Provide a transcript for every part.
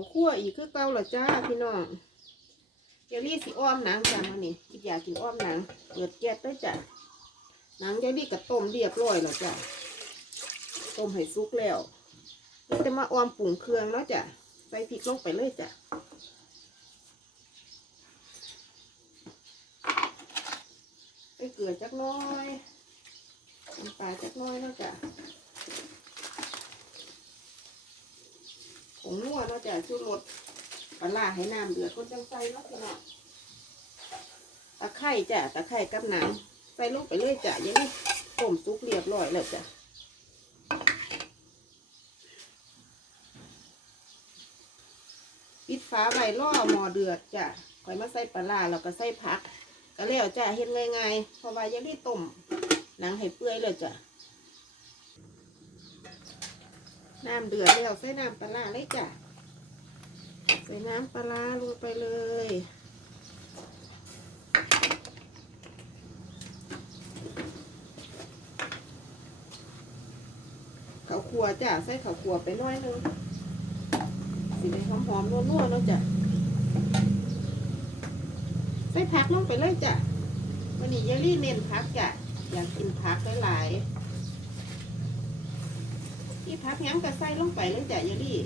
ขาคั่วอีกคือเก่าเหรอจ้าพี่น้องเยลลี่สิอ้อมหนังจ้ะมันนี่คิดอยากกินอ้อมหนังเปิดแก๊สด้จ้ะหนังเยลลี่กับต้มเรียบร้อยแล้วจ้ะต้มให้สุกแล้วเราจะมาอ้อมปรุงเครื่องแล้วจ้ะใส่พริกลงไปเลยจ้ะใส่เกลือจักน้อยน้ำปลาจักน้อยแล้วจ้ะ งนัวเนาะจ้ะชูรสปลาให้น้ำเดือดคนจังใส่เนาะพี่น้องตะไคร่จ้ะตะไคร่กับน้ำใส่ลงไปเลยจ้ะยังนี้ต้มซุกเรียบร้อยแล้วจ้ะปิดฝาไว้ล่อหม้อเดือดจ้ะคอยมาใส่ปลาแล้วก็ใส่ผัก ก็แล้วจ้ะเฮ็ดง่ายๆเพราะว่ายังนี้ต้มหนังให้เปื่อยเลยจ้ะ น้ำเดือดแล้วใส่น้ำปลาเลยจ้ะ ใส่น้ำปลาลงไปเลยข้าวคั่วจ้ะ ใส่ข้าวคั่วไปน้อยนึงสิได้หอมๆนัวๆเนาะจ้ะ ใส่ผักลงไปเลยจ้ะ วันนี้เยลลี่เน้นผักจ้ะ อยากกินผักหลายๆ ที่พักยังก็ใส่ลงไปเลยจ้ะยาลี่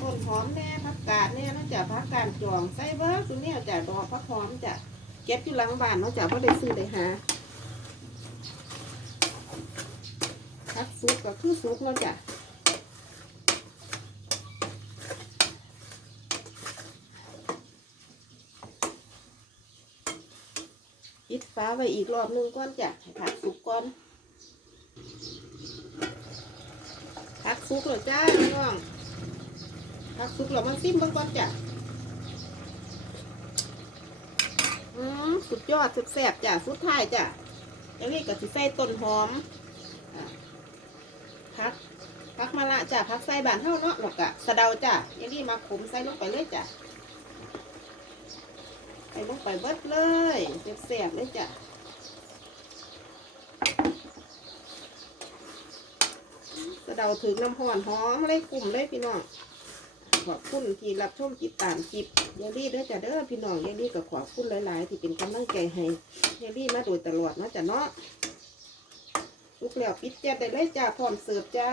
ต้นหอมแน่ผักกาดแน่เนาะจ้ะผักกาดจองใส่เบิร์ดสุเนี่ยจ้ะดอกผักหอมจ้ะเก็บอยู่หลังบ้านเนาะจ้ะเพราะได้ซื้อได้หาผักสุกก็คือสุกเนาะจ้ะปิดฟ้าไว้อีกรอบหนึงก่อนจ้ะให้ผักสุกก่อน ผัก ซุกหรอจ้าพี่น้องผักซุกหรอมันซิมเบิ่งก่อนจ้ะอืมสุดยอดสุดแซ่บจ้ะสุดท้ายจ้ะอย่างนี้ก็สิใส่ต้นหอมอะผักผักมะละจ้ะผักใส่บานเท่าเนาะหรอกอะสะเดาจ้ะอย่างนี้มาขมใส่ลงไปเลยจ้ะใส่ลงไปเบิดเลยแซ่บๆเลยจ้ะ กระ เดาถึงน้ำหอนหอมเลยกลุ่มเลยพี่น้องขอบคุณที่รับชมจิตตามจิบยายลี่เด้อจ้ะเด้อพี่น้องยายลี่ก็ขอบคุณหลาย ๆ ที่เป็นกำลังใจให้ยายลี่มาโดยตลอดนะจ้ะเนาะทุกแล้วปิดแจ๊ดได้เลยจ้าพร้อมเสิร์ฟจ้า